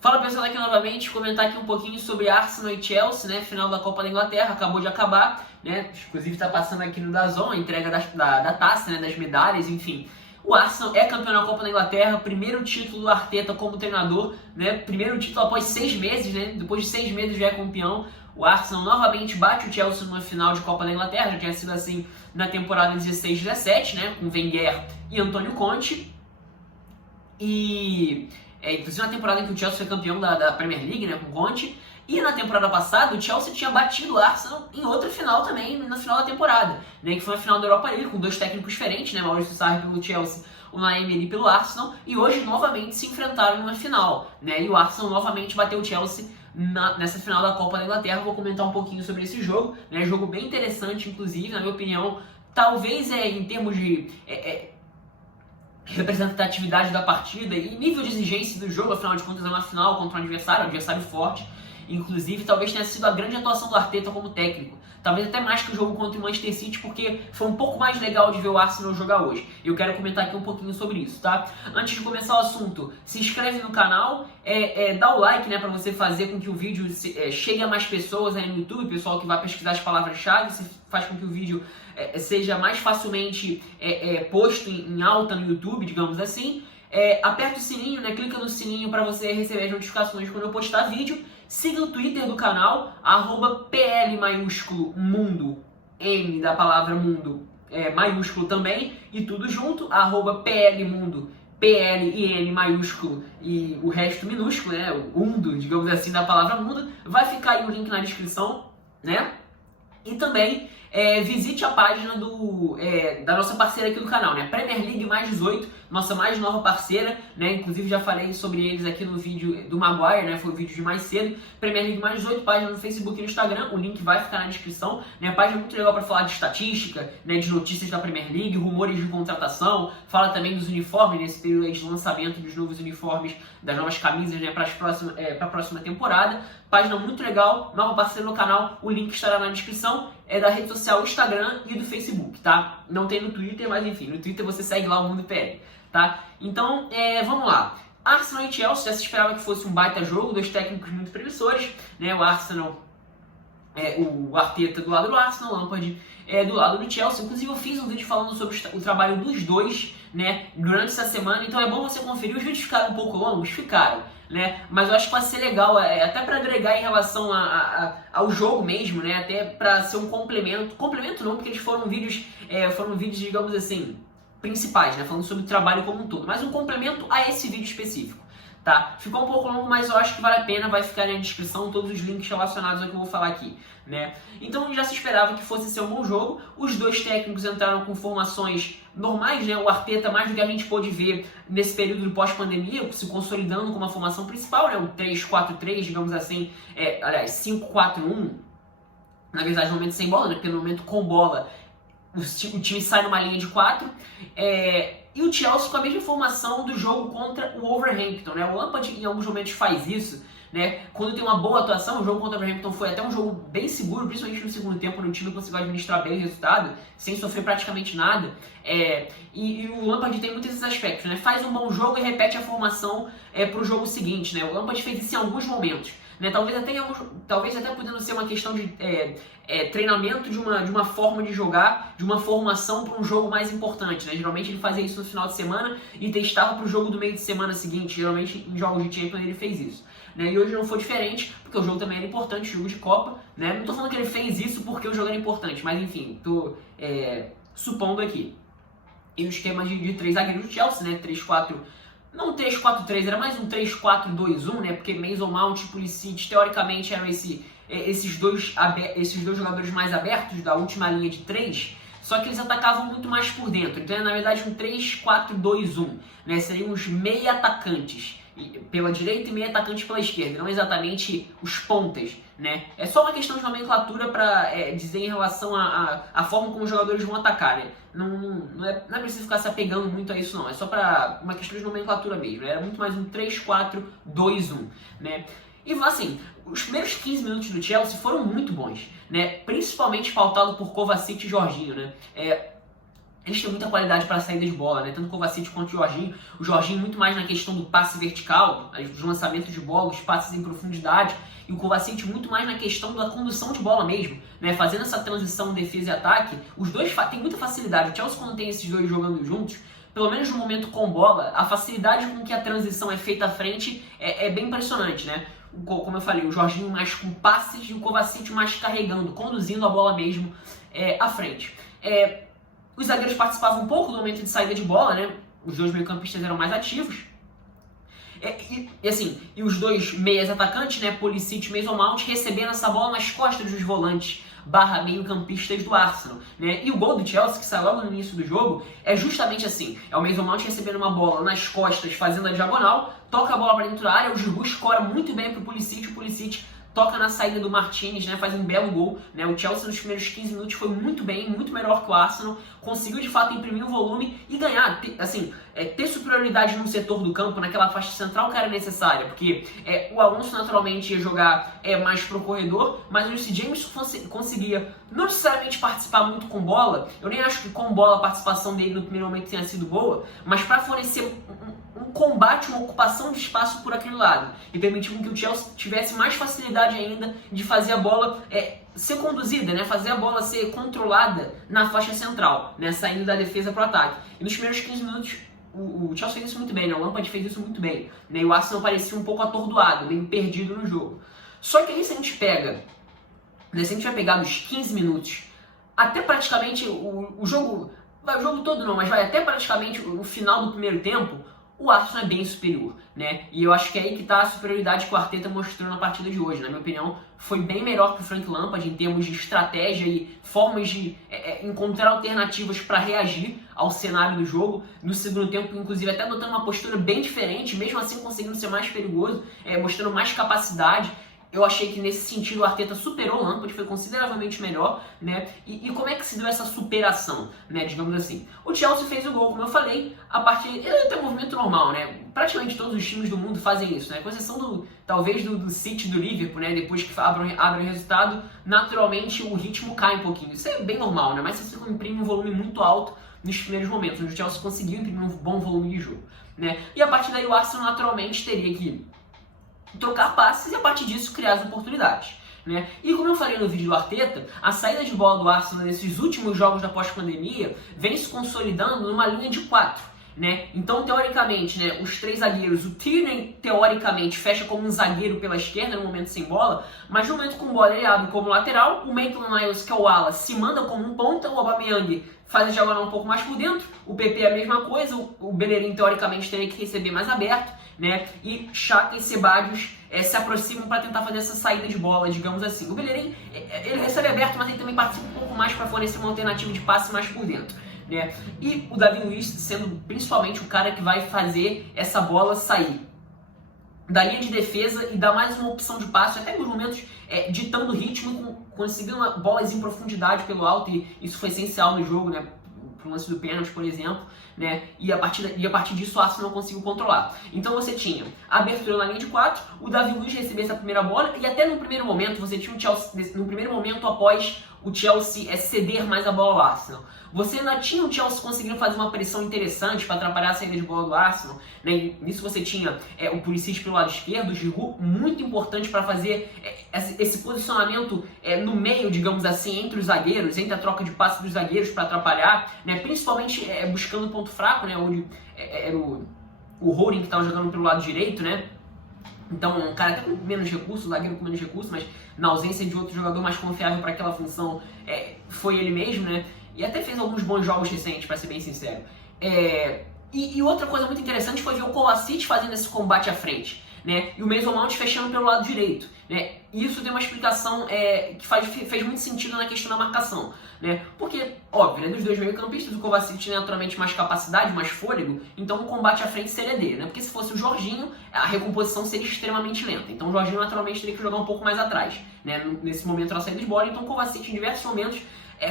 Fala pessoal, aqui novamente, comentar aqui um pouquinho sobre Arsenal e Chelsea, né? Final da Copa da Inglaterra, acabou de acabar, né? Inclusive está passando aqui no DAZN a entrega da taça, né? Das medalhas, enfim. O Arsenal é campeão da Copa da Inglaterra, primeiro título do Arteta como treinador, né? Primeiro título após 6 meses, né? Depois de 6 meses já é campeão. O Arsenal novamente bate o Chelsea numa final de Copa da Inglaterra, já tinha sido assim na temporada 16-17, né? Com Wenger e Antônio Conte. Inclusive na temporada em que o Chelsea foi campeão da Premier League, né, com Conte. E na temporada passada o Chelsea tinha batido o Arsenal em outra final também, na final da temporada, né, que foi a final da Europa League, com 2 técnicos diferentes, né, Maurício Sarri pelo Chelsea, o Unai Emery pelo Arsenal, e hoje novamente se enfrentaram numa final, né, e o Arsenal novamente bateu o Chelsea nessa final da Copa da Inglaterra. Vou comentar um pouquinho sobre esse jogo, né, jogo bem interessante, inclusive, na minha opinião, talvez em termos de representatividade da partida e nível de exigência do jogo, afinal de contas é uma final contra um adversário forte. Inclusive, talvez tenha sido a grande atuação do Arteta como técnico. Talvez até mais que o jogo contra o Manchester City, porque foi um pouco mais legal de ver o Arsenal jogar hoje. Eu quero comentar aqui um pouquinho sobre isso, tá? Antes de começar o assunto, se inscreve no canal, dá o like, né, para você fazer com que o vídeo chegue a mais pessoas aí no YouTube, pessoal que vai pesquisar as palavras-chave, faz com que o vídeo seja mais facilmente posto em alta no YouTube, digamos assim. Aperta o sininho, né? Clica no sininho para você receber as notificações quando eu postar vídeo. Siga o Twitter do canal, @PL maiúsculo mundo, M da palavra mundo maiúsculo também, e tudo junto, @PL mundo, PL e N maiúsculo e o resto minúsculo, né? O mundo, digamos assim, da palavra mundo. Vai ficar aí o link na descrição, né? E também visite a página da nossa parceira aqui do canal, né? Premier League mais 18, nossa mais nova parceira, né? Inclusive já falei sobre eles aqui no vídeo do Maguire, né? Foi o vídeo de mais cedo. Premier League mais 18, página no Facebook e no Instagram, o link vai ficar na descrição, né? A página é muito legal para falar de estatística, né? De notícias da Premier League, rumores de contratação, fala também dos uniformes, nesse período aí de lançamento dos novos uniformes, das novas camisas, né? Para a próxima temporada. Página muito legal, nova parceira no canal, o link estará na descrição. É da rede social Instagram e do Facebook, tá? Não tem no Twitter, mas enfim, no Twitter você segue lá o Mundo PL, tá? Então, vamos lá. Arsenal e Chelsea, já se esperava que fosse um baita jogo, 2 técnicos muito promissores, né? O Arsenal, o Arteta do lado do Arsenal, o Lampard do lado do Chelsea. Inclusive eu fiz um vídeo falando sobre o trabalho dos dois, né, durante essa semana, então é bom você conferir. Os vídeos ficaram um pouco longos, ficaram, né, mas eu acho que vai ser legal, até para agregar em relação ao jogo mesmo, né, até para ser um complemento não, porque eles foram vídeos, digamos assim, principais, né, falando sobre o trabalho como um todo, mas um complemento a esse vídeo específico. Tá? Ficou um pouco longo, mas eu acho que vale a pena, vai ficar na descrição todos os links relacionados ao que eu vou falar aqui, né? Então já se esperava que fosse ser um bom jogo. Os 2 técnicos entraram com formações normais, né? O Arteta, mais do que a gente pôde ver nesse período de pós-pandemia, se consolidando como uma formação principal, né? O 3-4-3, digamos assim, aliás, 5-4-1, na verdade no momento sem bola, né? Porque no momento com bola o time sai numa linha de 4, e o Chelsea com a mesma formação do jogo contra o Wolverhampton, né? O Lampard em alguns momentos faz isso, né? Quando tem uma boa atuação, o jogo contra o Wolverhampton foi até um jogo bem seguro, principalmente no segundo tempo, no time conseguiu administrar bem o resultado, sem sofrer praticamente nada. E o Lampard tem muitos esses aspectos, né? Faz um bom jogo e repete a formação para o jogo seguinte, né? O Lampard fez isso em alguns momentos, né? Talvez até podendo ser uma questão de treinamento de uma forma de jogar, de uma formação para um jogo mais importante, né? Geralmente ele fazia isso no final de semana e testava para o jogo do meio de semana seguinte. Geralmente em jogos de Champions ele fez isso, né? E hoje não foi diferente, porque o jogo também era importante, jogo de Copa, né? Não estou falando que ele fez isso porque o jogo era importante, mas enfim, estou supondo aqui. E no esquema de 3 zagueiros do Chelsea, né? 3-4... Não 3-4-3, era mais um 3-4-2-1, né? Porque Mason Mount e Pulisic, teoricamente, eram esses dois jogadores mais abertos da última linha de 3, só que eles atacavam muito mais por dentro. Então é, na verdade, um 3-4-2-1, né? Seriam os meia atacantes pela direita e meia atacante pela esquerda, não exatamente os pontas, né? É só uma questão de nomenclatura para dizer em relação à forma como os jogadores vão atacar, né? Não é preciso ficar se apegando muito a isso, não. É só para uma questão de nomenclatura mesmo. Era muito mais um 3-4-2-1, né? E assim, os primeiros 15 minutos do Chelsea foram muito bons, né? Principalmente pautado por Kovacic e Jorginho, né? eles têm muita qualidade para saída de bola, né? Tanto o Kovacic quanto o Jorginho muito mais na questão do passe vertical, os lançamentos de bola, os passes em profundidade, e o Kovacic muito mais na questão da condução de bola mesmo, né? Fazendo essa transição defesa e ataque, os dois têm muita facilidade. O Chelsea, quando tem esses dois jogando juntos, pelo menos no momento com bola, a facilidade com que a transição é feita à frente é bem impressionante, né? Como eu falei, o Jorginho mais com passes e o Kovacic mais carregando, conduzindo a bola mesmo à frente. Os zagueiros participavam um pouco do momento de saída de bola, né? Os dois meio-campistas eram mais ativos. E os dois meias atacantes, né? Pulisic e Mason Mount, recebendo essa bola nas costas dos volantes / meio-campistas do Arsenal, né? E o gol do Chelsea, que sai logo no início do jogo, é justamente assim. É o Mason Mount recebendo uma bola nas costas, fazendo a diagonal, toca a bola para dentro da área, o Giroud escora muito bem pro Pulisic, o Pulisic toca na saída do Martinez, né, faz um belo gol, né? O Chelsea nos primeiros 15 minutos foi muito bem, muito melhor que o Arsenal, conseguiu de fato imprimir um volume e ganhar, ter superioridade no setor do campo, naquela faixa central que era necessária, porque o Alonso naturalmente ia jogar mais pro corredor, mas o Reece James conseguia não necessariamente participar muito com bola. Eu nem acho que com bola a participação dele no primeiro momento tenha sido boa, mas para fornecer um combate, uma ocupação de espaço por aquele lado, e permitir que o Chelsea tivesse mais facilidade ainda de fazer a bola ser conduzida, né? Fazer a bola ser controlada na faixa central, né? Saindo da defesa para o ataque. E nos primeiros 15 minutos o Chelsea fez isso muito bem, né? O Lampard fez isso muito bem, né? E o Arsenal parecia um pouco atordoado, meio perdido no jogo. Só que aí se a gente vai pegar nos 15 minutos até praticamente o jogo todo não, mas vai até praticamente o final do primeiro tempo, o Arsenal é bem superior, né? E eu acho que é aí que está a superioridade que o Arteta mostrou na partida de hoje. Na minha opinião, foi bem melhor que o Frank Lampard em termos de estratégia e formas de encontrar alternativas para reagir ao cenário do jogo. No segundo tempo, inclusive, até adotando uma postura bem diferente, mesmo assim conseguindo ser mais perigoso, mostrando mais capacidade. Eu achei que nesse sentido o Arteta superou o Lampard, foi consideravelmente melhor, né? E como é que se deu essa superação, né? Digamos assim. O Chelsea fez o gol, como eu falei, a partir... Tem um movimento normal, né? Praticamente todos os times do mundo fazem isso, né? Com exceção talvez do City, do Liverpool, né? Depois que abrem o resultado, naturalmente o ritmo cai um pouquinho. Isso é bem normal, né? Mas se você imprime um volume muito alto nos primeiros momentos, o Chelsea conseguiu imprimir um bom volume de jogo, né? E a partir daí o Arsenal naturalmente teria que trocar passes e a partir disso criar as oportunidades, né? E como eu falei no vídeo do Arteta, a saída de bola do Arsenal nesses últimos jogos da pós-pandemia vem se consolidando numa linha de 4, né? Então, teoricamente, né, os três zagueiros, o Tierney, teoricamente, fecha como um zagueiro pela esquerda no momento sem bola, mas no momento com bola ele abre como lateral, o Maitland-Niles, que é o ala, se manda como um ponta, o Aubameyang faz a diagonal um pouco mais por dentro, o PP é a mesma coisa, o Bellerin, teoricamente, teria que receber mais aberto, né? E Xhaka e Ceballos se aproximam para tentar fazer essa saída de bola, digamos assim. O Bellerin, ele recebe aberto, mas ele também participa um pouco mais para fornecer uma alternativa de passe mais por dentro, né? E o David Luiz sendo principalmente o cara que vai fazer essa bola sair da linha de defesa e dar mais uma opção de passe, até nos momentos ditando ritmo, conseguindo bolas em profundidade pelo alto, e isso foi essencial no jogo, né? Pro lance do pênalti, por exemplo, né? E a partir disso o Arsenal não conseguiu controlar. Então você tinha a abertura na linha de 4, o David Luiz receber essa primeira bola, e até no primeiro momento você tinha o Chelsea, no primeiro momento após o Chelsea ceder mais a bola ao Arsenal, você ainda tinha o Chelsea conseguindo fazer uma pressão interessante para atrapalhar a saída de bola do Arsenal, né? E nisso você tinha o Pulisic pelo lado esquerdo, o Giroud muito importante para fazer esse posicionamento no meio, digamos assim, entre os zagueiros, entre a troca de passes dos zagueiros para atrapalhar, né? Principalmente buscando o ponto fraco, né? Onde era o Holding que estava jogando pelo lado direito, né? Então, um cara até com menos recursos, um zagueiro com menos recursos, mas na ausência de outro jogador mais confiável para aquela função, foi ele mesmo, né? E até fez alguns bons jogos recentes, para ser bem sincero. E outra coisa muito interessante foi ver o Kovacic fazendo esse combate à frente, né? E o Mason Mount fechando pelo lado direito, né? E isso tem uma explicação que fez muito sentido na questão da marcação, né? Porque, óbvio, né, dos dois meio-campistas, o Kovacic tem naturalmente mais capacidade, mais fôlego, então o combate à frente seria dele, né? Porque se fosse o Jorginho, a recomposição seria extremamente lenta. Então o Jorginho naturalmente teria que jogar um pouco mais atrás, né? Nesse momento da saída de bola, então o Kovacic em diversos momentos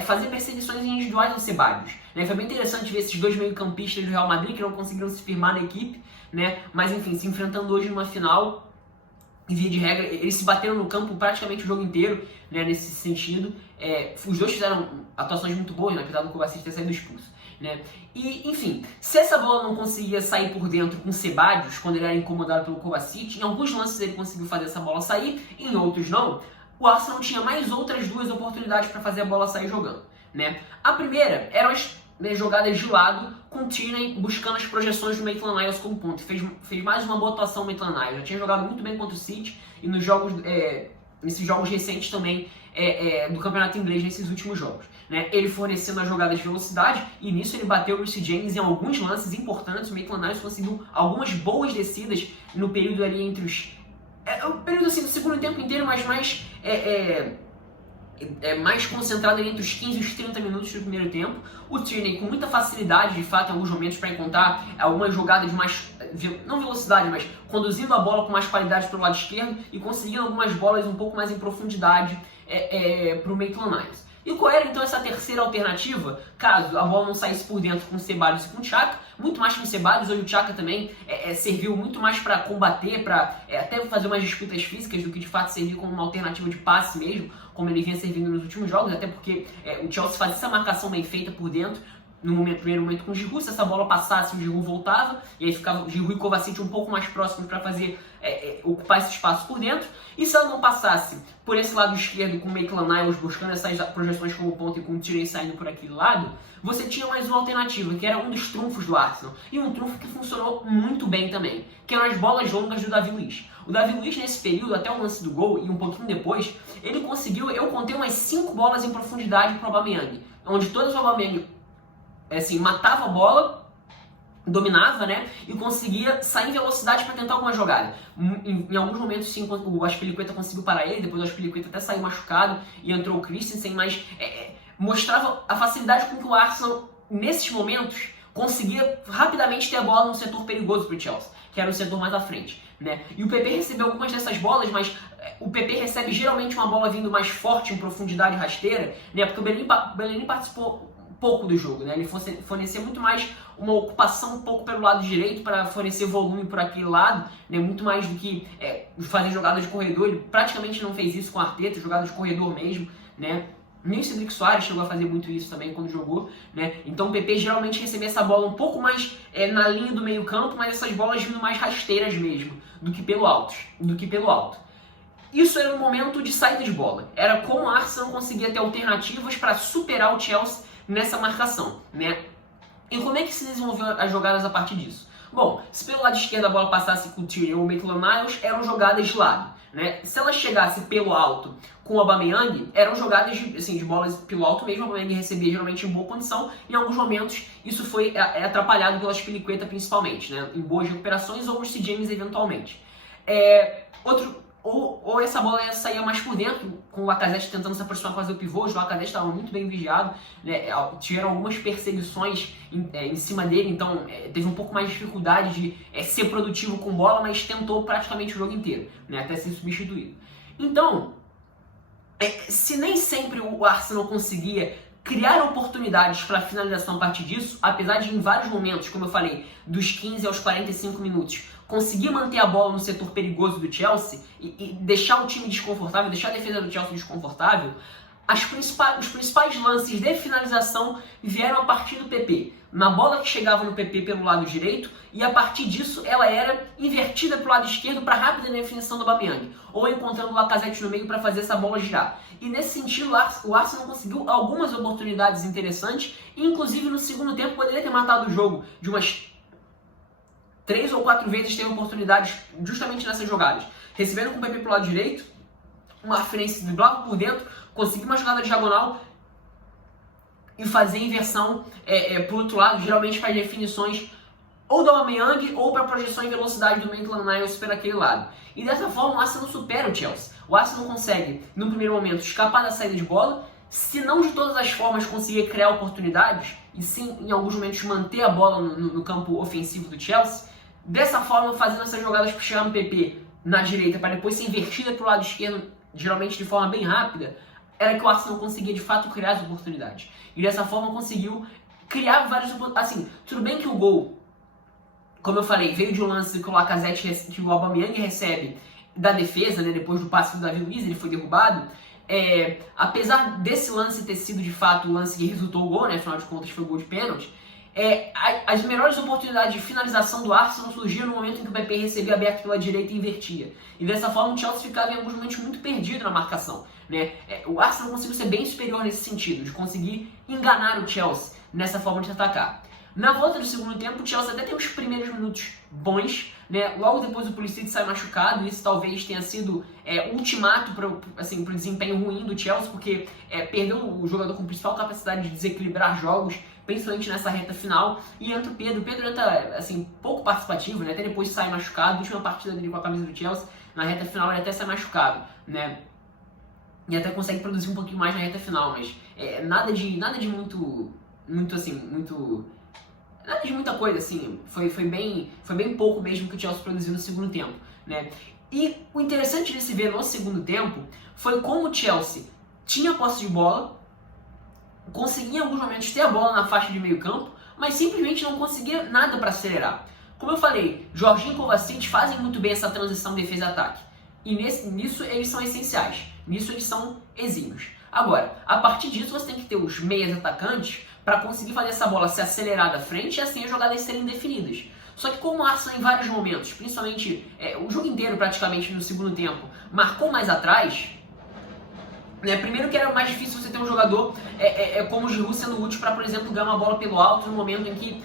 fazer perseguições individuais aos Ceballos, né? Foi bem interessante ver esses dois meio-campistas do Real Madrid que não conseguiram se firmar na equipe, né? Mas enfim, se enfrentando hoje numa final, e via de regra, eles se bateram no campo praticamente o jogo inteiro, né? Nesse sentido. Os dois fizeram atuações muito boas, né? Apesar do Kovacic ter saído expulso. né? E, enfim, se essa bola não conseguia sair por dentro com o Ceballos, quando ele era incomodado pelo Kovacic, em alguns lances ele conseguiu fazer essa bola sair, em outros não, o Arsenal tinha mais outras duas oportunidades para fazer a bola sair jogando, né? A primeira eram as jogadas de lado, com o Tierney buscando as projeções do Maitland-Niles como ponto. Fez mais uma boa atuação o Maitland-Niles, já tinha jogado muito bem contra o City e nos jogos, nesses jogos recentes também do campeonato inglês, nesses últimos jogos, né? Ele fornecendo as jogadas de velocidade e nisso ele bateu o Reece James em alguns lances importantes. O Maitland-Niles conseguiu algumas boas descidas no período ali entre os... o período assim, do segundo tempo inteiro, mas mais concentrado ali entre os 15 e os 30 minutos do primeiro tempo. O Tierney com muita facilidade, de fato, em alguns momentos para encontrar algumas jogadas de mais, não velocidade, mas conduzindo a bola com mais qualidade para o lado esquerdo e conseguindo algumas bolas um pouco mais em profundidade para o Maitland-Niles. E qual era então essa terceira alternativa, caso a bola não saísse por dentro com o Ceballos e com o Xhaka? Muito mais com o Ceballos, hoje o Xhaka também serviu muito mais para combater, para até fazer umas disputas físicas do que de fato servir como uma alternativa de passe mesmo, como ele vinha servindo nos últimos jogos, até porque o Chelsea fazia essa marcação bem feita por dentro, no primeiro momento com o Giroud. Se essa bola passasse, o Giroud voltava, e aí ficava o Giroud e Kovacic um pouco mais próximos para fazer ocupar esse espaço por dentro. E se ela não passasse por esse lado esquerdo com o Maitland-Niles buscando essas projeções como ponta e com o Tierney saindo por aquele lado, você tinha mais uma alternativa, que era um dos trunfos do Arsenal, e um trunfo que funcionou muito bem também, que eram as bolas longas do David Luiz. O David Luiz, nesse período, até o lance do gol e um pouquinho depois, ele conseguiu, eu contei umas 5 bolas em profundidade para o Aubameyang, onde todas o Aubameyang matava a bola, dominava, né, e conseguia sair em velocidade para tentar alguma jogada. Em alguns momentos, sim, o Azpilicueta conseguiu parar ele, depois o Azpilicueta até saiu machucado e entrou o Christensen, mas mostrava a facilidade com que o Arsenal, nesses momentos, conseguia rapidamente ter a bola num setor perigoso para o Chelsea, que era o setor mais à frente, né? E o PP recebeu algumas dessas bolas, mas o PP recebe geralmente uma bola vindo mais forte, em profundidade rasteira, né? Porque o Bellerin participou pouco do jogo, né? Ele fornecia muito mais uma ocupação um pouco pelo lado direito para fornecer volume por aquele lado, né? Muito mais do que fazer jogadas de corredor. Ele praticamente não fez isso com o Arteta, jogada de corredor mesmo, né? Nem o Cedric Soares chegou a fazer muito isso também quando jogou, né? Então o PP geralmente recebia essa bola um pouco mais na linha do meio campo, mas essas bolas vindo mais rasteiras mesmo, do que pelo alto. Isso era um momento de saída de bola. Era como o Arsenal conseguia ter alternativas para superar o Chelsea nessa marcação, né? E como é que se desenvolveu as jogadas a partir disso? Bom, se pelo lado esquerdo a bola passasse com o Tierney ou o Maitland-Niles, eram jogadas de lado, né? Se ela chegasse pelo alto com o Aubameyang, eram jogadas de bolas pelo alto mesmo. O Aubameyang recebia geralmente em boa condição. Em alguns momentos isso foi atrapalhado pela Azpilicueta principalmente, né? Em boas recuperações ou o Reece James eventualmente. Ou essa bola saía mais por dentro, com o Lacazette tentando se aproximar para fazer o pivô. O Lacazette estava muito bem vigiado, né? Tiveram algumas perseguições em cima dele, então teve um pouco mais de dificuldade de ser produtivo com bola, mas tentou praticamente o jogo inteiro, né? Até ser substituído. Então, se nem sempre o Arsenal conseguia criar oportunidades para finalização a partir disso, apesar de em vários momentos, como eu falei, dos 15 aos 45 minutos, conseguir manter a bola no setor perigoso do Chelsea e deixar o time desconfortável, deixar a defesa do Chelsea desconfortável, os principais lances de finalização vieram a partir do PP. Na bola que chegava no PP pelo lado direito, e a partir disso ela era invertida para o lado esquerdo para rápida definição do Aubameyang, ou encontrando o Lacazette no meio para fazer essa bola girar. E nesse sentido o Arsenal conseguiu algumas oportunidades interessantes, e inclusive no segundo tempo poderia ter matado o jogo de umas 3 ou 4 vezes, teve oportunidades justamente nessas jogadas. Recebendo com o PP pro lado direito, uma referência de bloco por dentro, conseguir uma jogada diagonal e fazer inversão pro outro lado, geralmente para definições ou do Aubameyang ou para projeção em velocidade do Maitland-Niles para aquele lado. E dessa forma o Arsenal supera o Chelsea. O Arsenal consegue, no primeiro momento, escapar da saída de bola, se não de todas as formas conseguir criar oportunidades, e sim, em alguns momentos, manter a bola no campo ofensivo do Chelsea. Dessa forma, fazendo essas jogadas para chegar no PP na direita, para depois ser invertida para o lado esquerdo, geralmente de forma bem rápida, era que o Arsenal conseguia de fato criar as oportunidades. E dessa forma conseguiu criar várias oportunidades. Assim, tudo bem que o gol, como eu falei, veio de um lance que o Lacazette, que o Aubameyang recebe da defesa, né, depois do passe do David Luiz, ele foi derrubado. Apesar desse lance ter sido de fato o lance que resultou o gol, né, afinal de contas foi o gol de pênalti, As melhores oportunidades de finalização do Arsenal surgiram no momento em que o PP recebia aberto pela direita e invertia. E dessa forma o Chelsea ficava em alguns momentos muito perdido na marcação, né? O Arsenal conseguiu ser bem superior nesse sentido, de conseguir enganar o Chelsea nessa forma de atacar. Na volta do segundo tempo, o Chelsea até tem os primeiros minutos bons, né? Logo depois o Pulisic sai machucado, isso talvez tenha sido ultimato para o desempenho ruim do Chelsea, porque perdeu o jogador com principal capacidade de desequilibrar jogos, principalmente nessa reta final, e entra o Pedro. O Pedro entra pouco participativo, né? Até depois sai machucado, a última partida dele com a camisa do Chelsea, na reta final ele até sai machucado, né? E até consegue produzir um pouquinho mais na reta final, mas nada de muita coisa, assim, foi bem pouco mesmo que o Chelsea produziu no segundo tempo, né? E o interessante de se ver no segundo tempo foi como o Chelsea tinha posse de bola, conseguia em alguns momentos ter a bola na faixa de meio campo, mas simplesmente não conseguia nada para acelerar. Como eu falei, Jorginho e Kovacic fazem muito bem essa transição defesa-ataque, e nisso eles são essenciais, nisso eles são exímios. Agora, a partir disso você tem que ter os meias atacantes para conseguir fazer essa bola se acelerar da frente e assim as jogadas serem definidas. Só que como o Arsenal em vários momentos, principalmente o jogo inteiro praticamente no segundo tempo, marcou mais atrás, né, primeiro que era mais difícil você ter um jogador como o Giroud sendo útil para, por exemplo, ganhar uma bola pelo alto no momento em que,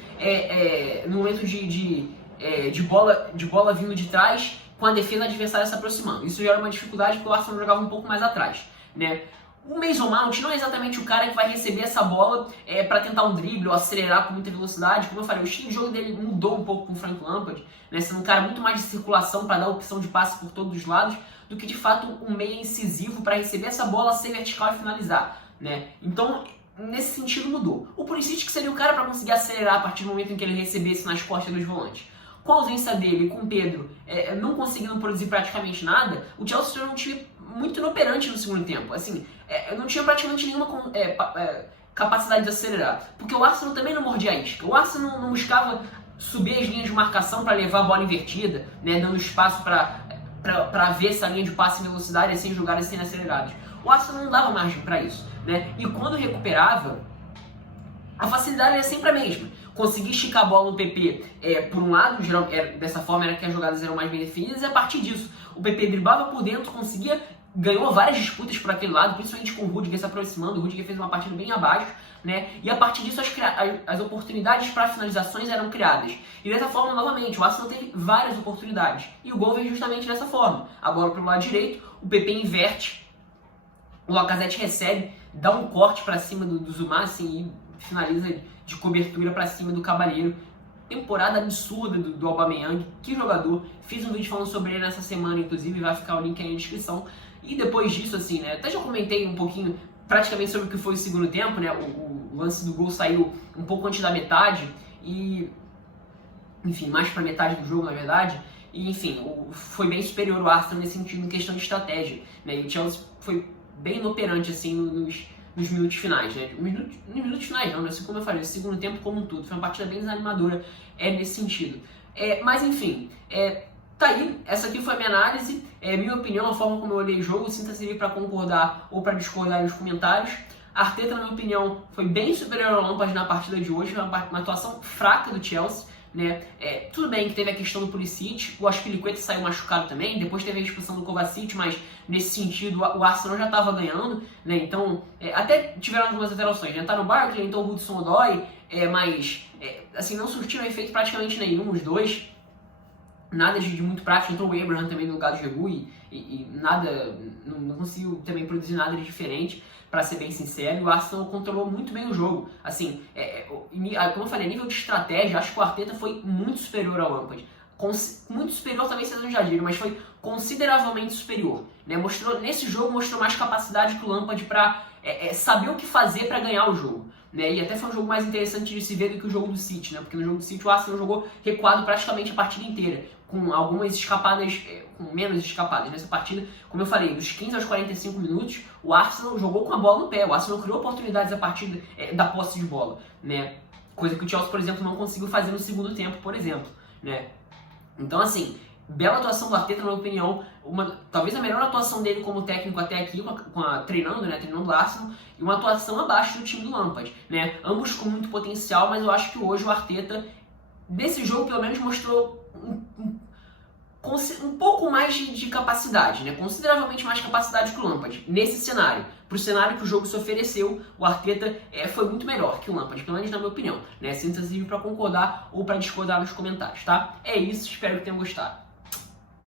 no momento de bola vindo de trás, com a defesa adversária se aproximando. Isso já era uma dificuldade porque o Arsenal jogava um pouco mais atrás, né? O Mason Mount não é exatamente o cara que vai receber essa bola para tentar um drible ou acelerar com muita velocidade. Como eu falei, o estilo de jogo dele mudou um pouco com o Frank Lampard, né, sendo um cara muito mais de circulação para dar opção de passe por todos os lados, do que de fato um meia incisivo para receber essa bola, ser vertical e finalizar, né? Então, nesse sentido mudou. O Pulisic que seria o cara para conseguir acelerar a partir do momento em que ele recebesse nas costas dos volantes. Com a ausência dele e com o Pedro não conseguindo produzir praticamente nada, o Chelsea era um time muito inoperante no segundo tempo. Assim, não tinha praticamente nenhuma capacidade de acelerar. Porque o Arsenal também não mordia a isca. O Arsenal não buscava subir as linhas de marcação para levar a bola invertida, né, dando espaço para ver essa linha de passe em velocidade, sem jogadas sendo aceleradas. O Arsenal não dava margem para isso, né? E quando recuperava, a facilidade era sempre a mesma. Conseguir esticar a bola no PP por um lado, dessa forma era que as jogadas eram mais bem definidas, e a partir disso o PP driblava por dentro, ganhou várias disputas por aquele lado, principalmente com o Rudiger se aproximando. O Rudiger fez uma partida bem abaixo, né? E a partir disso as oportunidades para finalizações eram criadas. E dessa forma, novamente, o Arsenal teve várias oportunidades. E o gol veio justamente dessa forma. A bola pelo lado direito, o PP inverte, o Lacazette recebe, dá um corte para cima do Zuma, assim, e finaliza de cobertura para cima do Caballero. Temporada absurda do Aubameyang, que jogador. Fiz um vídeo falando sobre ele nessa semana, inclusive, vai ficar o link aí na descrição. E depois disso, assim, né, até já comentei um pouquinho, praticamente, sobre o que foi o segundo tempo, né, o lance do gol saiu um pouco antes da metade, e, enfim, mais pra metade do jogo, na verdade, e, enfim, foi bem superior o Arsenal nesse sentido, em questão de estratégia, né, e o Chelsea foi bem inoperante, assim, nos minutos finais, né, nos minutos finais não, né, assim como eu falei, no segundo tempo como um todo, foi uma partida bem desanimadora nesse sentido. Mas, enfim, tá aí, essa aqui foi a minha análise, minha opinião, a forma como eu olhei o jogo. Sinta-se livre para concordar ou para discordar nos comentários. Arteta, na minha opinião, foi bem superior ao Lampard na partida de hoje, uma atuação fraca do Chelsea, né? Tudo bem que teve a questão do Pulisic, o Azpilicueta saiu machucado também, depois teve a expulsão do Kovacic, mas nesse sentido o Arsenal já estava ganhando, né? Então, até tiveram algumas alterações, né? Tá no Barkley, então o Hudson-Odoi, mas assim, não surtiram efeito praticamente nenhum os dois. Nada de muito prático. Entrou o Abraham também no lugar do Giroud e nada, não conseguiu também produzir nada de diferente, para ser bem sincero. E o Arsenal controlou muito bem o jogo. Assim, como eu falei, nível de estratégia, acho que o Arteta foi muito superior ao Lampard. Muito superior também, sendo exagero, mas foi consideravelmente superior, né? Nesse jogo mostrou mais capacidade que o Lampard para saber o que fazer para ganhar o jogo, né? E até foi um jogo mais interessante de se ver do que o jogo do City, né? Porque no jogo do City o Arsenal jogou recuado praticamente a partida inteira, com algumas escapadas, com menos escapadas. Nessa partida, como eu falei, dos 15 aos 45 minutos, o Arsenal jogou com a bola no pé, o Arsenal criou oportunidades a partir da posse de bola, né? Coisa que o Chelsea, por exemplo, não conseguiu fazer no segundo tempo, por exemplo, né? Então, assim, Bela atuação do Arteta, na minha opinião, talvez a melhor atuação dele como técnico até aqui, treinando o Arsenal, e uma atuação abaixo do time do Lampard, né? Ambos com muito potencial, mas eu acho que hoje o Arteta, nesse jogo, pelo menos mostrou um pouco mais de capacidade, né? Consideravelmente mais capacidade que o Lampard, nesse cenário. Para o cenário que o jogo se ofereceu, o Arteta foi muito melhor que o Lampard, pelo menos na minha opinião, né? Sinta-se livre para concordar ou para discordar nos comentários, tá? É isso, espero que tenham gostado.